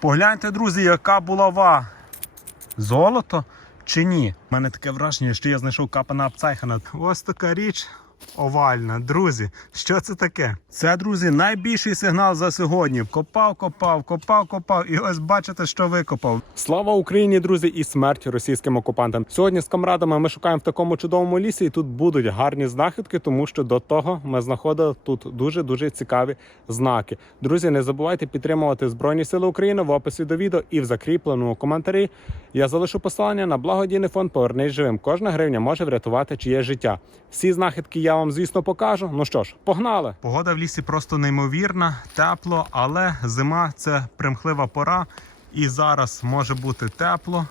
Погляньте, друзі, яка булава. Золото чи ні? У мене таке враження, що я знайшов капана Апцайхана. Ось така річ овальна. Друзі, що це таке? Це, друзі, найбільший сигнал за сьогодні. Копав, копав, копав, копав. І ось бачите, що викопав. Слава Україні, друзі, і смерть російським окупантам. Сьогодні з камрадами ми шукаємо в такому чудовому лісі, і тут будуть гарні знахідки, тому що до того ми знаходили тут дуже дуже цікаві знаки. Друзі, не забувайте підтримувати Збройні Сили України в описі до відео і в закріпленому коментарі. Я залишу посилання на благодійний фонд Повернись живим. Кожна гривня може врятувати чиє життя. Всі знахідки я вам, звісно, покажу. Ну що ж, погнали! Погода в лісі просто неймовірна, тепло, але зима це примхлива пора, і зараз може бути тепло.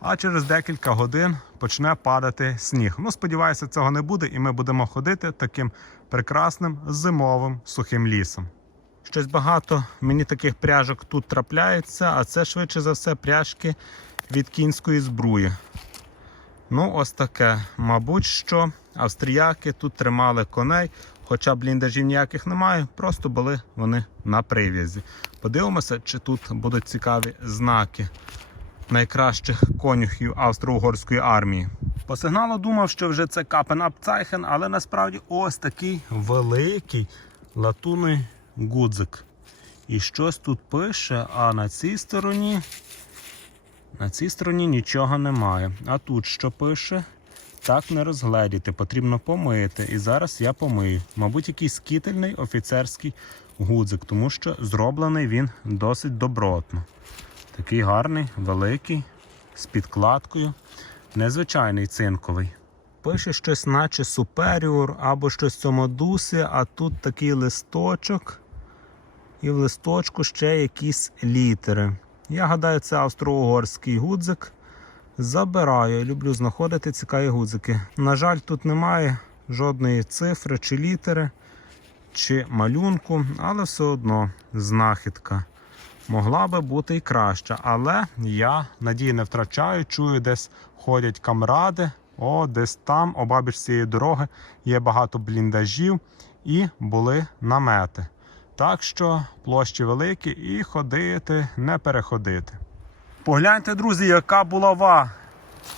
А через декілька годин почне падати сніг. Ну, сподіваюся, цього не буде, і ми будемо ходити таким прекрасним зимовим сухим лісом. Щось багато мені таких пряжок тут трапляється, а це швидше за все пряжки від кінської збруї. Ну, ось таке. Мабуть, що австріяки тут тримали коней, хоча бліндажів ніяких немає, просто були вони на прив'язі. Подивимося, чи тут будуть цікаві знаки найкращих конюхів австро-угорської армії. По сигналу думав, що вже це Капен Апцайхен, але насправді ось такий великий латунний гудзик. І щось тут пише, а на цій стороні. На цій стороні нічого немає. А тут що пише? Так не розгледіти, потрібно помити. І зараз я помию. Мабуть, якийсь кітельний офіцерський гудзик, тому що зроблений він досить добротно. Такий гарний, великий, з підкладкою. Незвичайний цинковий. Пише щось, наче Superior або щось дусі, а тут такий листочок. І в листочку ще якісь літери. Я гадаю, це австро-угорський гудзик. Забираю. Люблю знаходити цікаві гудзики. На жаль, тут немає жодної цифри чи літери, чи малюнку, але все одно знахідка. Могла би бути і краща, але я надії не втрачаю. Чую, десь ходять камради. О, десь там, обабіч цієї дороги, є багато бліндажів і були намети. Так що площі великі і ходити, не переходити. Погляньте, друзі, яка булава.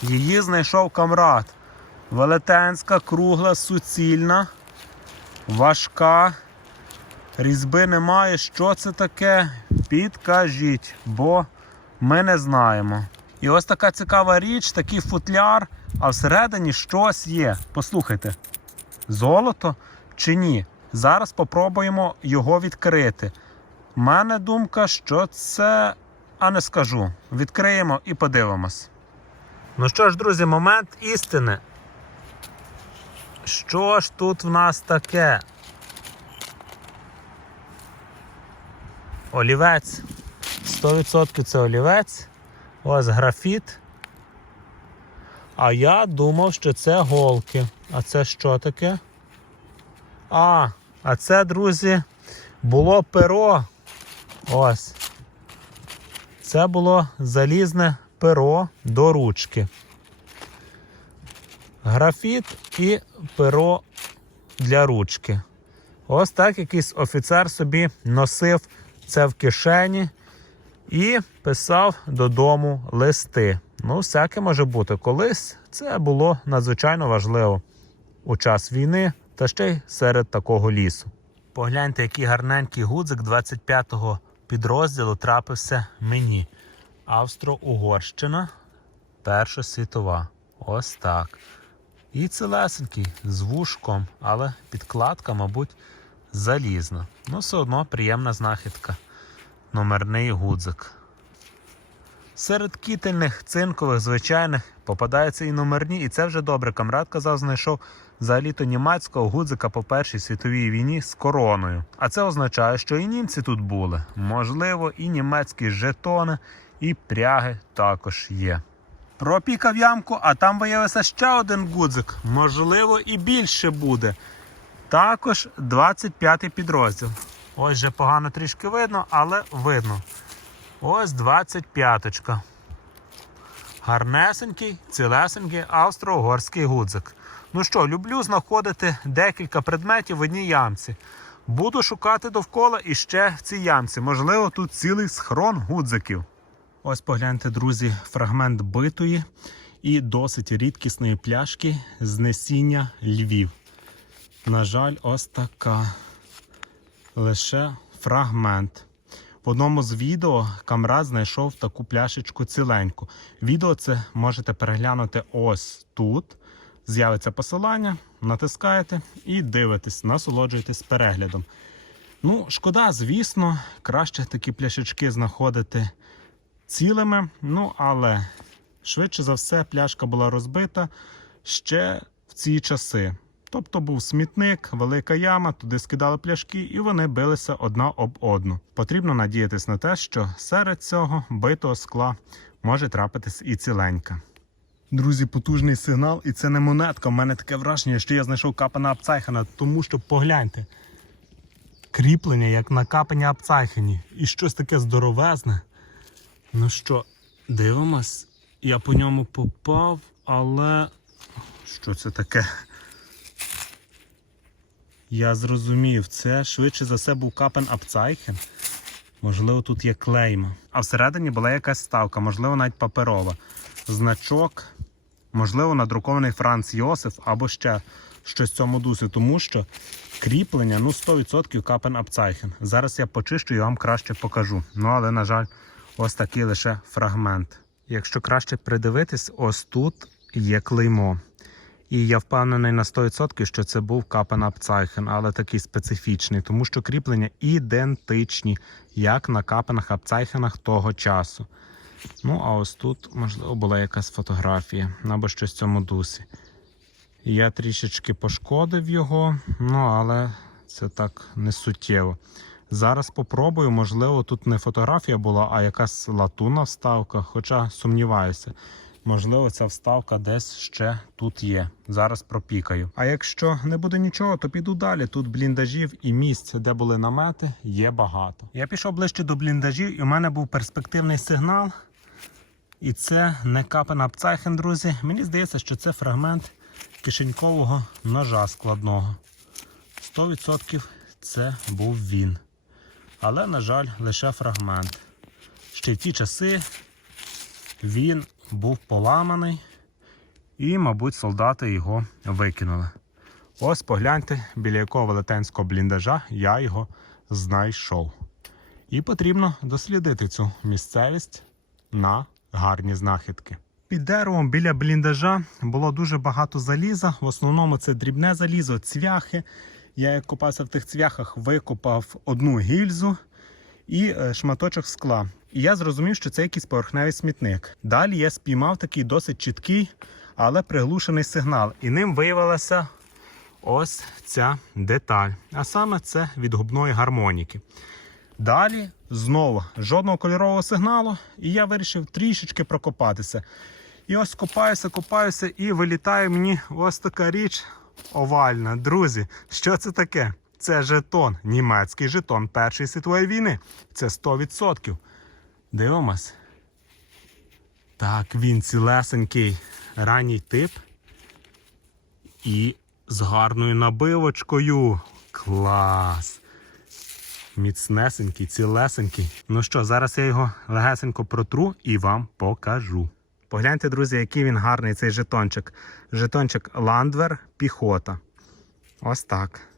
Її знайшов камрад. Велетенська, кругла, суцільна, важка. Різьби немає. Що це таке? Підкажіть, бо ми не знаємо. І ось така цікава річ, такий футляр, а всередині щось є. Послухайте, золото чи ні? Зараз попробуємо його відкрити. У мене думка, що це, а не скажу. Відкриємо і подивимось. Ну що ж, друзі, момент істини. Що ж тут в нас таке? Олівець. 100% це олівець. Ось графіт. А я думав, що це голки. А це що таке? А, а це, друзі, було перо. Ось. Це було залізне перо до ручки. Графіт і перо для ручки. Ось так якийсь офіцер собі носив це в кишені і писав додому листи. Ну, всяке може бути. Колись це було надзвичайно важливо у час війни та ще й серед такого лісу. Погляньте, який гарненький гудзик 25-го підрозділу трапився мені. Австро-Угорщина, Перша світова. Ось так. І целесенький з вушком, але підкладка, мабуть, залізна. Ну, все одно приємна знахідка. Номерний гудзик. Серед кітельних, цинкових, звичайних попадаються і номерні, і це вже добре. Камрад казав, знайшов взагалі-то німецького гудзика по Першій світовій війні з короною. А це означає, що і німці тут були. Можливо, і німецькі жетони, і пряги також є. Пропікав ямку, а там виявився ще один гудзик. Можливо, і більше буде. Також 25-й підрозділ. Ось же погано трішки видно, але видно. Ось 25-очка. Гарнесенький, цілесенький австро-угорський гудзик. Ну що, люблю знаходити декілька предметів в одній ямці. Буду шукати довкола і ще в цій ямці. Можливо, тут цілий схрон гудзиків. Ось погляньте, друзі, фрагмент битої і досить рідкісної пляшки з насіння Львів. На жаль, ось така. Лише фрагмент. В одному з відео камрад знайшов таку пляшечку ціленьку. Відео це можете переглянути ось тут. З'явиться посилання, натискаєте і дивитесь, насолоджуєтесь переглядом. Ну, шкода, звісно, краще такі пляшечки знаходити цілими. Ну, але швидше за все, пляшка була розбита ще в ці часи. Тобто був смітник, велика яма, туди скидали пляшки, і вони билися одна об одну. Потрібно надіятись на те, що серед цього битого скла може трапитись і ціленька. Друзі, потужний сигнал, і це не монетка. У мене таке враження, що я знайшов капана Апцайхена, тому що погляньте. Кріплення, як на капані Апцайхені. І щось таке здоровезне. Ну що, дивимось. Я по ньому попав, але. Що це таке? Я зрозумів, це швидше за все був капен Апцайхен. Можливо, тут є клейма. А всередині була якась ставка, можливо, навіть паперова. Значок, можливо, надрукований Франц Йосиф або ще щось в цьому дусі, тому що кріплення ну 100% капен Апцайхен. Зараз я почищу і вам краще покажу. Ну, але, на жаль, ось такий лише фрагмент. Якщо краще придивитись, ось тут є клеймо. І я впевнений на 100%, що це був капен Апцайхен, але такий специфічний, тому що кріплення ідентичні, як на капенах Апцайхенах того часу. Ну, а ось тут, можливо, була якась фотографія або щось в цьому дусі. Я трішечки пошкодив його, ну але це так не суттєво. Зараз попробую, можливо, тут не фотографія була, а якась латунна вставка, хоча сумніваюся. Можливо, ця вставка десь ще тут є. Зараз пропікаю. А якщо не буде нічого, то піду далі. Тут бліндажів і місць, де були намети, є багато. Я пішов ближче до бліндажів, і у мене був перспективний сигнал. І це не капен Апцайхен, друзі. Мені здається, що це фрагмент кишенькового ножа складного. 100% це був він. Але, на жаль, лише фрагмент. Ще в ті часи він був поламаний, і, мабуть, солдати його викинули. Ось погляньте, біля якого велетенського бліндажа я його знайшов. І потрібно дослідити цю місцевість на гарні знахідки. Під деревом біля бліндажа було дуже багато заліза. В основному це дрібне залізо, цвяхи. Я як копався в тих цвяхах, викопав одну гільзу і е, шматочок скла. І я зрозумів, що це якийсь поверхневий смітник. Далі я спіймав такий досить чіткий, але приглушений сигнал. І ним виявилася ось ця деталь. А саме це від губної гармоніки. Далі знову жодного кольорового сигналу, і я вирішив трішечки прокопатися. І ось копаюся, копаюся, і вилітає мені ось така річ овальна. Друзі, що це таке? Це жетон, німецький жетон Першої світової війни. Це 100%. Дивимось. Так, він цілесенький ранній тип. І з гарною набивочкою. Клас! Міцнесенький, цілесенький. Ну що, зараз я його легесенько протру і вам покажу. Погляньте, друзі, який він гарний цей жетончик. Жетончик Ландвер піхота. Ось так.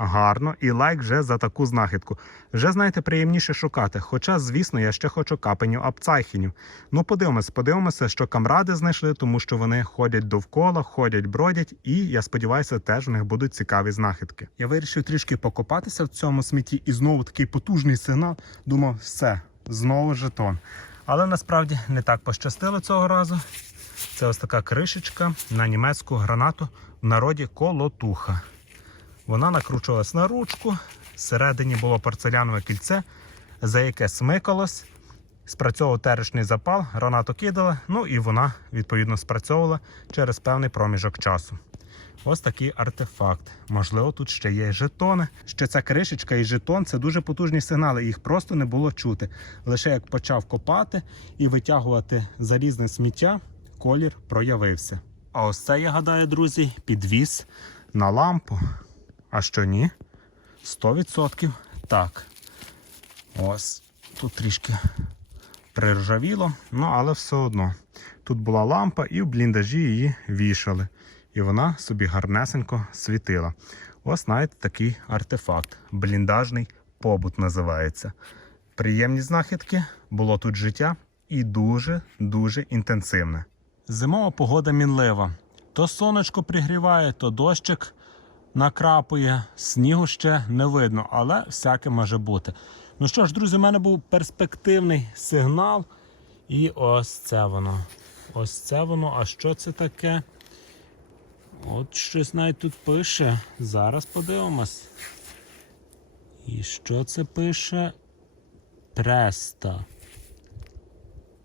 Гарно. І лайк вже за таку знахідку. Вже, знаєте, приємніше шукати. Хоча, звісно, я ще хочу капеню Апцайхінів. Ну, подивимося, подивимося, що камради знайшли, тому що вони ходять довкола, ходять, бродять, і я сподіваюся, теж в них будуть цікаві знахідки. Я вирішив трішки покопатися в цьому смітті, і знову такий потужний сигнал. Думав, все, знову жетон. Але насправді не так пощастило цього разу. Це ось така кришечка на німецьку гранату в народі колотуха. Вона накручувалась на ручку, всередині було порцелянове кільце, за яке смикалось, спрацьовував теречний запал, гранату кидали, ну і вона відповідно спрацьовувала через певний проміжок часу. Ось такий артефакт. Можливо, тут ще є жетони. Ще ця кришечка і жетон це дуже потужні сигнали, їх просто не було чути. Лише як почав копати і витягувати залізне сміття, колір проявився. А ось це, я гадаю, друзі, підвіз на лампу. А що ні? 100%. Так. Ось. Тут трішки приржавіло, ну але все одно. Тут була лампа, і в бліндажі її вішали. І вона собі гарнесенько світила. Ось навіть такий артефакт. Бліндажний побут називається. Приємні знахідки, було тут життя і дуже-дуже інтенсивне. Зимова погода мінлива. То сонечко пригріває, то дощик накрапує, снігу ще не видно, але всяке може бути. Ну що ж, друзі, в мене був перспективний сигнал. І ось це воно. Ось це воно. А що це таке? От щось навіть тут пише. Зараз подивимось. І що це пише? Преста.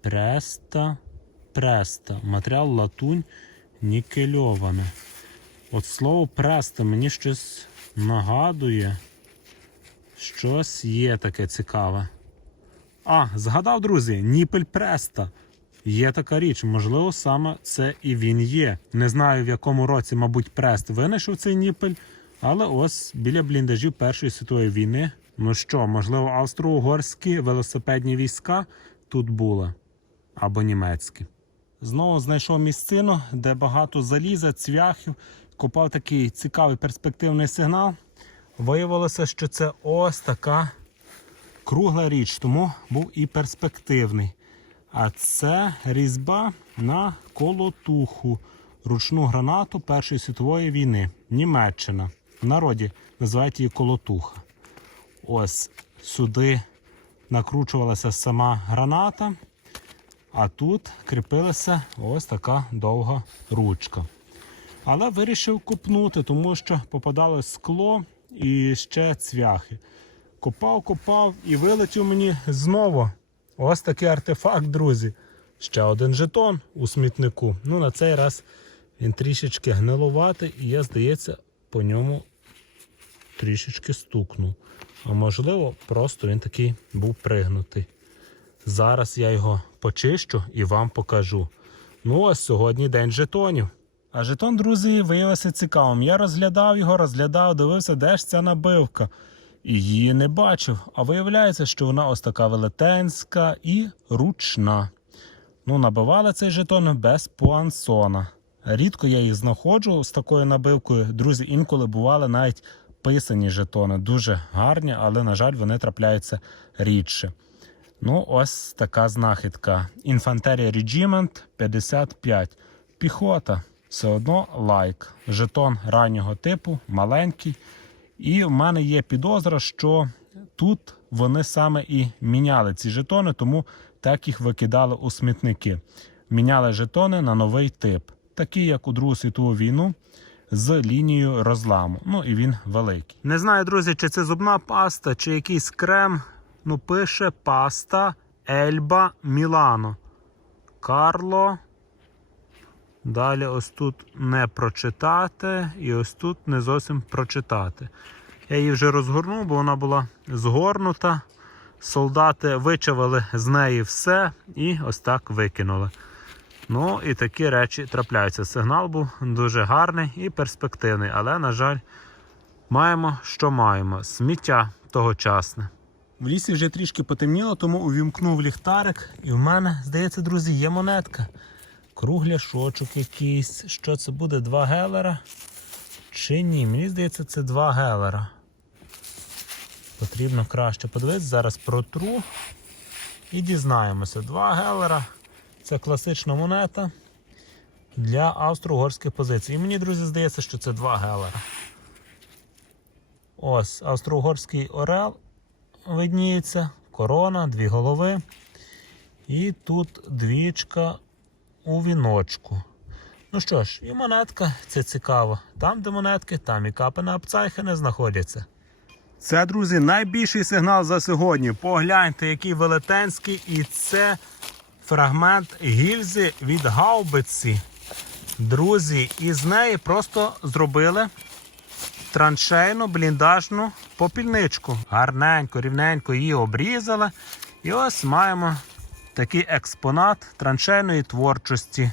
Преста. Преста. Матеріал латунь нікельоване. От слово преста мені щось нагадує. Щось є таке цікаве. А, згадав, друзі, ніпель преста. Є така річ, можливо, саме це і він є. Не знаю, в якому році, мабуть, прест винайшов цей ніпель, але ось біля бліндажів Першої світової війни. Ну що, можливо, австро-угорські велосипедні війська тут були або німецькі. Знову знайшов місцину, де багато заліза, цвяхів. Копав такий цікавий перспективний сигнал. Виявилося, що це ось така кругла річ, тому був і перспективний. А це різьба на колотуху, ручну гранату Першої світової війни. Німеччина. В народі називають її колотуха. Ось сюди накручувалася сама граната, а тут кріпилася ось така довга ручка. Але вирішив копнути, тому що попадало скло і ще цвяхи. Копав, копав і вилетів мені знову ось такий артефакт, друзі. Ще один жетон у смітнику. Ну, на цей раз він трішечки гнилуватий, і я, здається, по ньому трішечки стукнув. А можливо, просто він такий був пригнутий. Зараз я його почищу і вам покажу. Ну, ось сьогодні день жетонів. А жетон, друзі, виявився цікавим. Я розглядав його, розглядав, дивився, де ж ця набивка. І її не бачив. А виявляється, що вона ось така велетенська і ручна. Ну, набивали цей жетон без пуансона. Рідко я їх знаходжу з такою набивкою. Друзі, інколи бували навіть писані жетони. Дуже гарні, але, на жаль, вони трапляються рідше. Ну, ось така знахідка. Інфантерія Regiment 55. Піхота. Все одно лайк. Жетон раннього типу, маленький. І в мене є підозра, що тут вони саме і міняли ці жетони, тому так їх викидали у смітники. Міняли жетони на новий тип, такий як у Другу світову війну з лінією розламу. Ну і він великий. Не знаю, друзі, чи це зубна паста, чи якийсь крем. Ну, пише паста Ельба Мілано. Карло. Далі ось тут не прочитати, і ось тут не зовсім прочитати. Я її вже розгорнув, бо вона була згорнута. Солдати вичавили з неї все і ось так викинули. Ну і такі речі трапляються. Сигнал був дуже гарний і перспективний, але, на жаль, маємо, що маємо. Сміття тогочасне. В лісі вже трішки потемніло, тому увімкнув ліхтарик, і в мене, здається, друзі, є монетка. Кругляшочок якийсь. Що це буде? Два гелера? Чи ні? Мені здається, це два гелера. Потрібно краще подивитися. Зараз протру і дізнаємося. Два гелера. Це класична монета для австро-угорських позицій. І мені, друзі, здається, що це два гелера. Ось австро-угорський орел видніється, корона, дві голови. І тут двічка у віночку. Ну що ж, і монетка, це цікаво. Там, де монетки, там і капина апцайхени знаходяться. Це, друзі, найбільший сигнал за сьогодні. Погляньте, який велетенський, і це фрагмент гільзи від гаубиці. Друзі, із неї просто зробили траншейну бліндажну попільничку. Гарненько, рівненько її обрізали. І ось маємо такий експонат траншейної творчості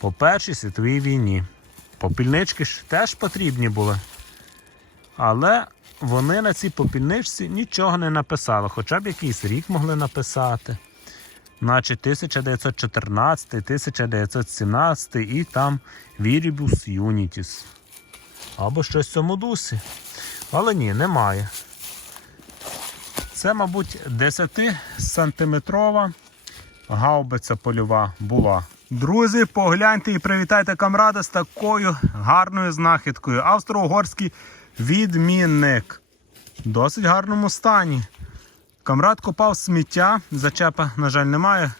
по Першій світовій війні. Попільнички ж теж потрібні були. Але вони на цій попільничці нічого не написали, хоча б якийсь рік могли написати. Значить, 1914, 1917 і там Viribus Unitis. Або щось в цьому дусі. Але ні, немає. Це, мабуть, 10-сантиметрова гаубиця польова була. Друзі, погляньте і привітайте камрада з такою гарною знахідкою. Австро-угорський відмінник. В досить гарному стані. Камрад копав сміття, зачепа, на жаль, немає.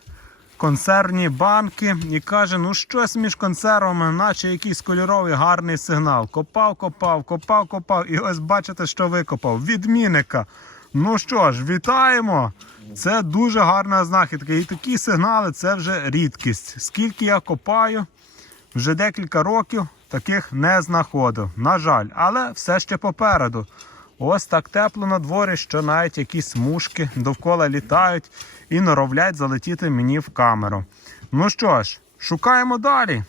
Консервні банки і каже: ну щось між консервами, наче якийсь кольоровий гарний сигнал. Копав, копав, копав, копав. І ось бачите, що викопав. Відмінника. Ну що ж, вітаємо! Це дуже гарна знахідка. І такі сигнали це вже рідкість. Скільки я копаю, вже декілька років таких не знаходив. На жаль, але все ще попереду. Ось так тепло на дворі, що навіть якісь мушки довкола літають і норовлять залетіти мені в камеру. Ну що ж, шукаємо далі.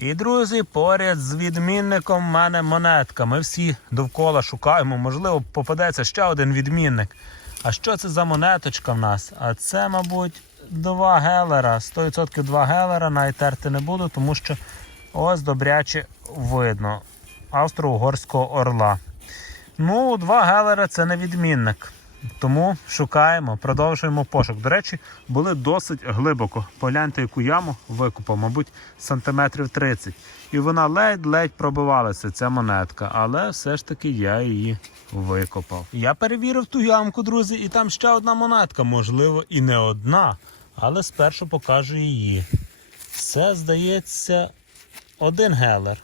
І, друзі, поряд з відмінником в мене монетка. Ми всі довкола шукаємо. Можливо, попадеться ще один відмінник. А що це за монеточка в нас? А це, мабуть, два гелера. 100% два гелера. Навіть терти не буду, тому що ось добряче видно. Австро-угорського орла. Ну, два гелера це не відмінник. Тому шукаємо, продовжуємо пошук. До речі, були досить глибоко. Погляньте, яку яму викопав, мабуть, сантиметрів 30. І вона ледь-ледь пробивалася, ця монетка. Але все ж таки я її викопав. Я перевірив ту ямку, друзі, і там ще одна монетка. Можливо, і не одна. Але спершу покажу її. Це, здається, один гелер.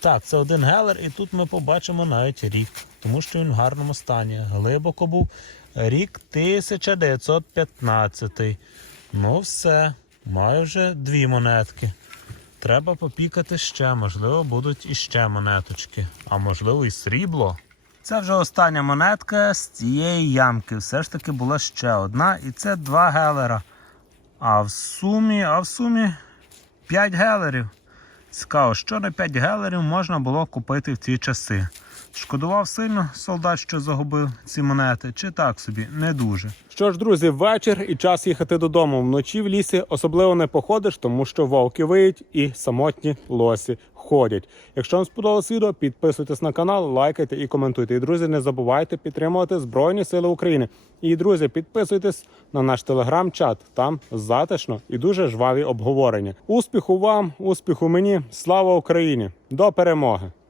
Так, це один гелер, і тут ми побачимо навіть рік, тому що він в гарному стані. Глибоко був рік 1915. Ну, все, маю вже дві монетки. Треба попікати ще, можливо, будуть іще монеточки, а можливо і срібло. Це вже остання монетка з цієї ямки. Все ж таки була ще одна, і це два гелера. А в сумі, а в сумі 5 гелерів. Цікаво, що на 5 гелерів можна було купити в ті часи. Шкодував сильно солдат, що загубив ці монети, чи так собі, не дуже. Що ж, друзі, вечір і час їхати додому. Вночі в лісі особливо не походиш, тому що вовки виють і самотні лосі ходять. Якщо вам сподобалось відео, підписуйтесь на канал, лайкайте і коментуйте. І друзі, не забувайте підтримувати Збройні Сили України. І друзі, підписуйтесь на наш телеграм-чат. Там затишно і дуже жваві обговорення. Успіху вам, успіху мені, слава Україні! До перемоги!